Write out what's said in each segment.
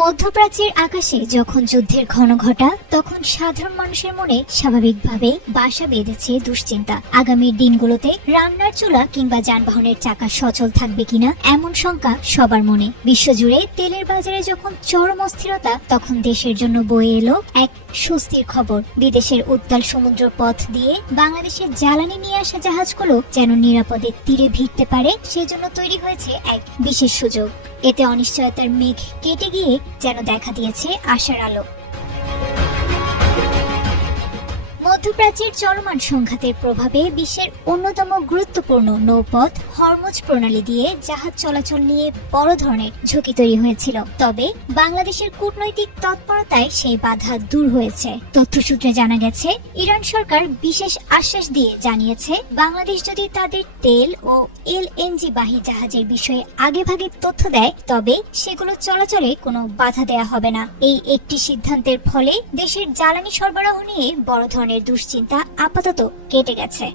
মধ্যপ্রাচ্যের আকাশে যখন যুদ্ধের ঘন ঘটা, তখন সাধারণ মানুষের মনে স্বাভাবিকভাবে বাসা বেঁধেছে দুশ্চিন্তা। আগামীর দিনগুলোতে রান্নার চুলা কিংবা যানবাহনের চাকা সচল থাকবে কিনা এমন শঙ্কা সবার মনে। বিশ্বজুড়ে তেলের বাজারে যখন চরম অস্থিরতা, তখন দেশের জন্য বয়ে এলো এক স্বস্তির খবর। বিদেশের উত্তাল সমুদ্র পথ দিয়ে বাংলাদেশের জ্বালানি নিয়ে আসা জাহাজগুলো যেন নিরাপদে তীরে ভিড়তে পারে, সেজন্য তৈরি হয়েছে এক বিশেষ সুযোগ। এতে অনিশ্চয়তার মেঘ কেটে গিয়ে যেন দেখা দিয়েছে আশার আলো। মধ্যপ্রাচ্যের চলমান সংঘাতের প্রভাবে বিশ্বের অন্যতম গুরুত্বপূর্ণ নৌপথ হরমুজ প্রণালী দিয়ে জাহাজ চলাচল নিয়ে বড় ধরনের ঝুঁকি তৈরি হয়েছিল। তবে বাংলাদেশের কূটনৈতিক তৎপরতায় সেই বাধা দূর হয়েছে। তথ্যসূত্রে জানা গেছে, ইরান সরকার বিশেষ আশ্বাস দিয়ে জানিয়েছে, বাংলাদেশ যদি তাদের তেল ও এলএনজি বাহী জাহাজের বিষয়ে আগেভাগে তথ্য দেয়, তবে সেগুলো চলাচলে কোনো বাধা দেয়া হবে না। এই একটি সিদ্ধান্তের ফলে দেশের জ্বালানি সরবরাহ নিয়ে বড় ধরনের দুশ্চিন্তা আপাতত কেটে গেছে।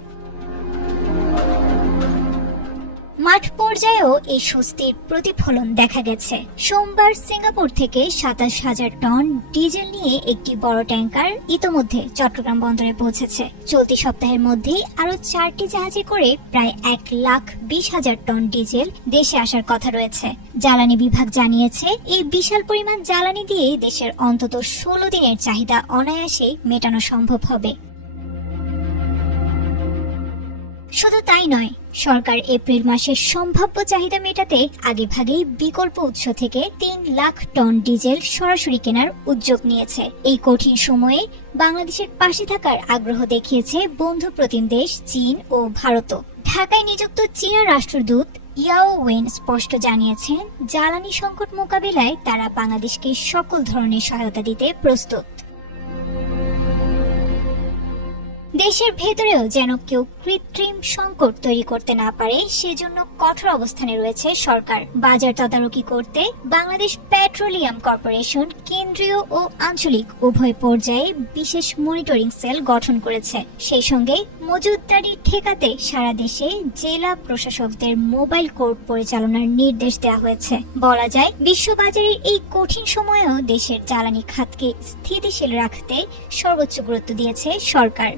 মাঠ পর্যায়েও এই স্বস্তির প্রতিফলন দেখা গেছে। সোমবার সিঙ্গাপুর থেকে ২৭,০০০ টন ডিজেল নিয়ে একটি বড় ট্যাঙ্কার ইতোমধ্যে চট্টগ্রাম বন্দরে পৌঁছেছে। চলতি সপ্তাহের মধ্যেই আরো ৪টি জাহাজে করে প্রায় ১,২০,০০০ টন ডিজেল দেশে আসার কথা রয়েছে। জ্বালানি বিভাগ জানিয়েছে, এই বিশাল পরিমাণ জ্বালানি দিয়ে দেশের অন্তত ১৬ দিনের চাহিদা অনায়াসে মেটানো সম্ভব হবে। শুধু তাই নয়, সরকার এপ্রিল মাসের সম্ভাব্য চাহিদা মেটাতে আগেভাগেই বিকল্প উৎস থেকে ৩ লাখ টন ডিজেল সরাসরি কেনার উদ্যোগ নিয়েছে। এই কঠিন সময়ে বাংলাদেশের পাশে থাকার আগ্রহ দেখিয়েছে বন্ধু প্রতিম দেশ চীন ও ভারতও। ঢাকায় নিযুক্ত চীনা রাষ্ট্রদূত ইয়াও ওয়েন স্পষ্ট জানিয়েছেন, জ্বালানি সংকট মোকাবিলায় তারা বাংলাদেশকে সকল ধরনের সহায়তা দিতে প্রস্তুত। দেশের ভেতরেও যেন কেউ কৃত্রিম সংকট তৈরি করতে না পারে, সেজন্য কঠোর অবস্থানে রয়েছে সরকার। বাজার তদারকি করতে বাংলাদেশ পেট্রোলিয়াম কর্পোরেশন কেন্দ্রীয় ও আঞ্চলিক উভয় পর্যায়ে বিশেষ মনিটরিং সেল গঠন করেছে। সেই সঙ্গে মজুতদারি ঠেকাতে সারা দেশে জেলা প্রশাসকদের মোবাইল কোর্ট পরিচালনার নির্দেশ দেওয়া হয়েছে। বলা যায়, বিশ্ববাজারের এই কঠিন সময়েও দেশের জ্বালানি খাতকে স্থিতিশীল রাখতে সর্বোচ্চ গুরুত্ব দিয়েছে সরকার।